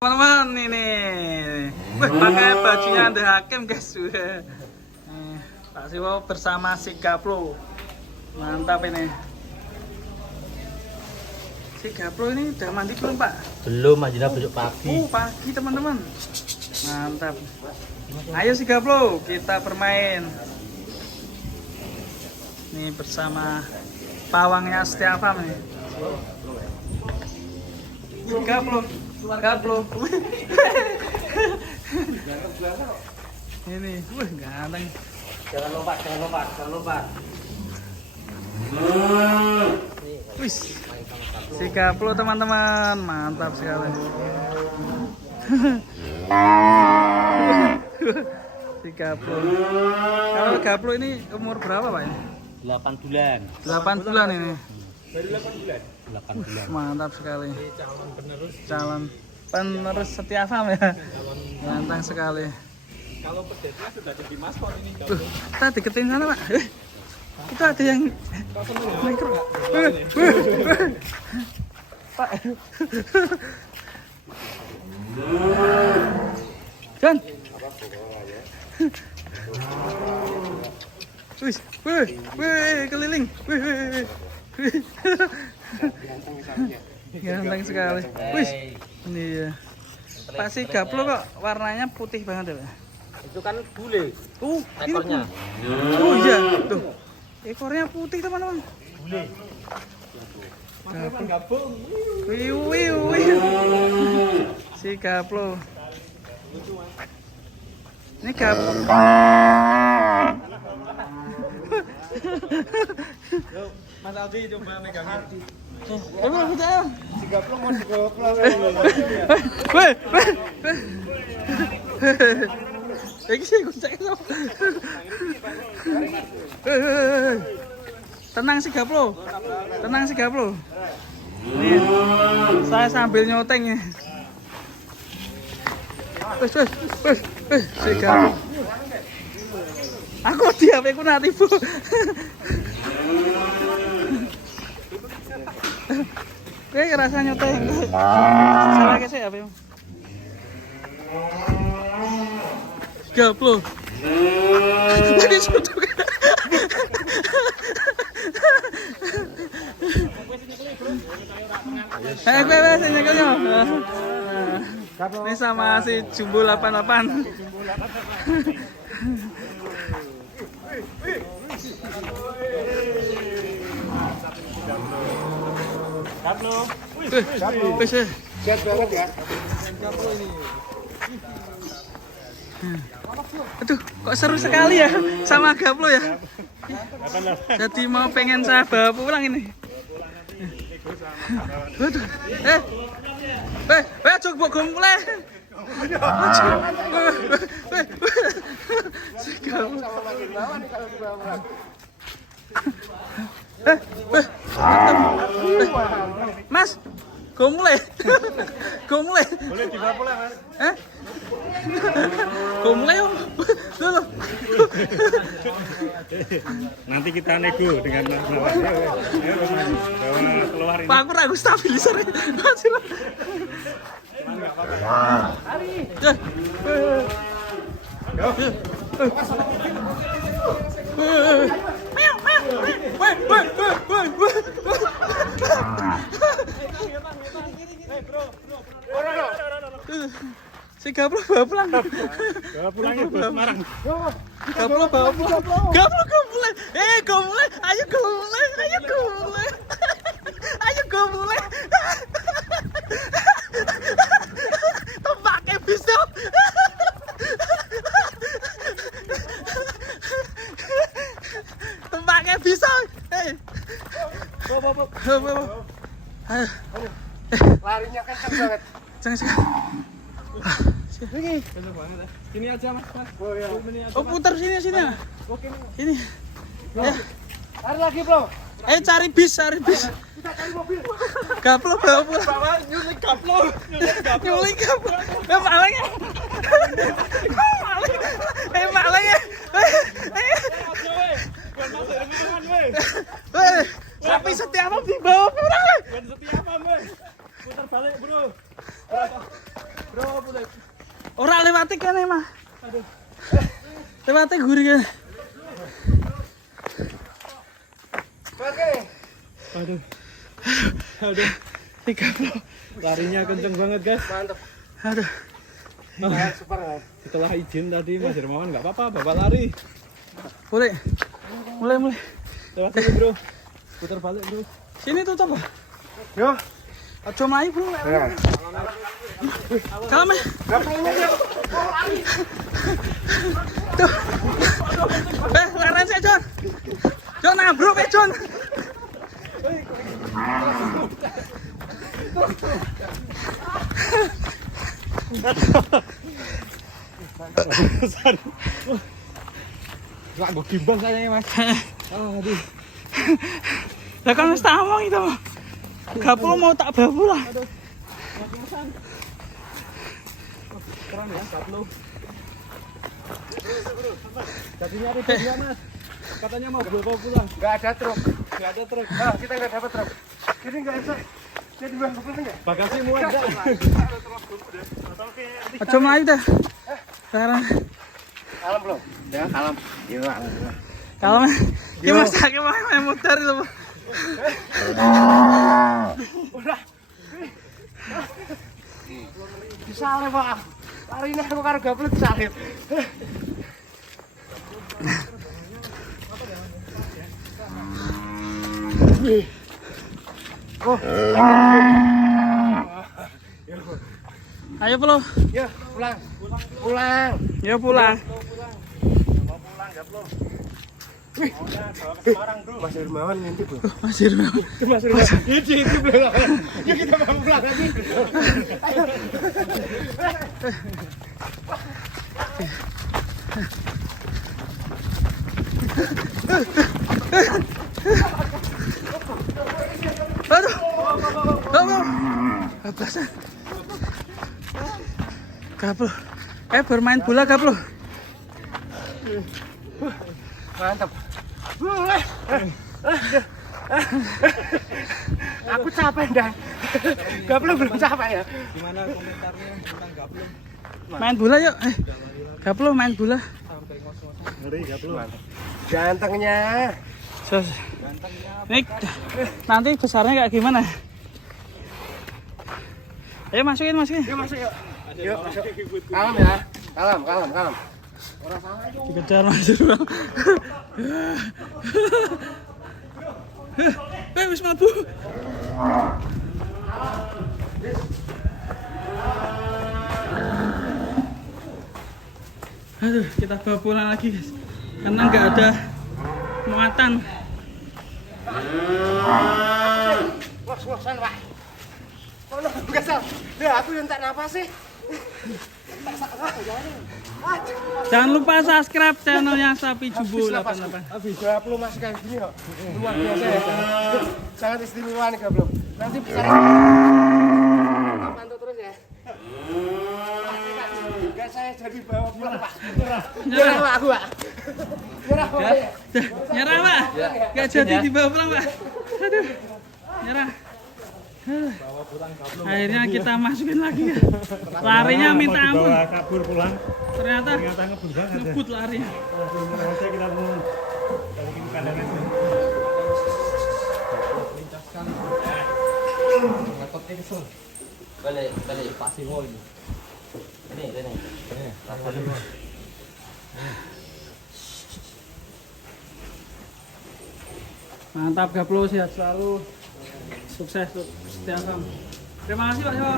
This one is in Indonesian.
Teman-teman ini pakai bajunya The Hakim guys. Pak Siwo bersama si Gaplo, mantap ini. Si Gaplo ini udah mandi belum Pak? Belum, Majina besok pagi. Pagi teman-teman, mantap. Ayo si Gaplo, kita bermain. Nih bersama pawangnya Setiafam nih. Si Gaplo. Ini, ganteng. Jangan lompat. Wis, si Gaplo teman-teman, mantap sekali. Si Gaplo. Kalau Gaplo ini umur berapa Pak? 8 bulan. 8 bulan ini. Baru 8 bulan. 8 bulan. Mantap sekali. Calon penerus Setiafam ya. Ganteng sekali. Kalau pedetnya sudah jadi maskot ini. Kita deketin sana Pak. Itu ada yang mikro. Pak. John. Wih, keliling. Wih. Ganteng sekali. Wih, ini ya. Pak si Gaplo kok warnanya putih banget ya Pak? Itu kan bule. Ekornya. Ini. Oh iya, tuh. Ekornya putih teman-teman. Bule. Gabung. Wih. Si Gaplo. Ini Gaplo. Mas Aldi coba megangin. Percaya. Si Gaplo mau digoplok. Weh. Iki sih kucek so. Tenang si Gaplo. Nih, saya sambil nyoteng ya. Wes, si Gaplo. Aku di HP ku nanti Bu. Oke, ngerasa nyoteng. Salah ke saya HP. Gaplo. Jadi sudah. Gue nyekelnya. Ini sama si Jumbo 88. Gaplo. Wis. Jet banget ya. Gaplo ini. Aduh, kok seru sekali ya sama Gaplo ya. Jadi mau pengen saya bawa pulang ini. Waduh. Coba gomple. Si Gaplo. Mas, gomple. Boleh dibawa pulang, Mas. Gomple yo. Loh. Nanti kita nego dengan bawa keluar ini. Pak, aku ragu stabilizer. Si Gaplo bawa pulang. Bawa pulangnya ke Semarang. Gaplo bawa pulang. Gaplo gomule. Gomule. Ayo gomule. Pakai pisau. Pakai pisau. Ayo. Larinya kencang banget. Jangan. Ini. Sini aja, Mas. Oh iya. Putar sini. Sini. Lari lagi, Bro. Cari bis. Kita cari mobil. Gaplo bawa pulang. Bawa nyulik Gaplo. Nyulik Gaplo. Malangnya. Malangnya. Sapi Setiafam dibawa pulang. Setiafam, Putar balik, Bro. Bro, boleh. Ora lewati kene mah. Lewati guri kene. Oke. Aduh. Aduh. 30. Larinya kenceng banget, guys. Mantap. Aduh. Super. Setelah izin tadi Mas Hermawan nggak apa-apa, Bapak lari. Mulai. Lewat sini, Bro. Putar balik, Bro. Sini tutup. Yo. Aja mlayu, Bro. Ya. Kalem. Tuh. Laren sih, Jon. Jon nabruk, Jon. Enggak gue gimbal kayaknya, Mas. Aduh. Lah kan wis tak omong itu. Gapul mau tak babu lah. Keren ya, Kaplo. Jadinya ribet nggak, Mas? Katanya mau bawa pulang. Enggak ada truk. Nggak ada truk. Nah, kita enggak dapat truk. Jadi enggak bisa. Jadi bang pulang enggak? Bagasi muat nggak? Aja mlayu dah. Sekarang Kalem belum? Ya, kalem. Iya, kalem. Ki Mas tak main muter lho. udah. Disalip, Pak. Larine aku karo gaplek disalip. Oh. Ayo Bro. Ya, pulang. Pulang. Ya pulang. Mas Hermawan ngintip loh. Mas Irma. Mas Hermawan. Ini belum. Ya kita mau pulang lagi. Aduh. Aduh. Abasan. Gaplo. Bermain bola Gaplo. Mantap. Aku capek dah. Gaplek belum capek ya. Gimana komentarnya tentang Kaplo? Main bola yuk. Gaplo main bola. Ngeri Kaplo. Gantengnya. Sos. Nih, nanti besarnya kayak gimana? Ayo masukin. Yuk masuk yuk. Yuk masuk. Kalem ya. Kalem. Dikejar Mas Irma. Wis mabuk. Aduh, kita bawa pulang lagi guys. Karena nggak ada muatan. Wah, Pak. Mana kesal. Ya aku yang tak napas sih. Jangan lupa subscribe channelnya Sapi Jumbo 88. Habis 20 Mas kayak gini kok. Luar biasa ya. Sangat istimewa nih Gaplek. Nanti bisa pantau terus ya. Enggak saya jadi bawa pulang, Pak. Nyerah Pak aku, Pak. Nyerah Pak. Nyerah Pak. Nggak jadi dibawa pulang Pak. Aduh. Nyerah. Akhirnya kita masukin lagi ya. Larinya minta ampun. Kabur pulang. Ternyata ngebut banget. ngebut larinya. Harusnya kita mau balikin kandangan. Balik Pak Simo ini. Ini. Mantap Gaplo, sehat selalu. Sukses setia Terima kasih Pak Simo.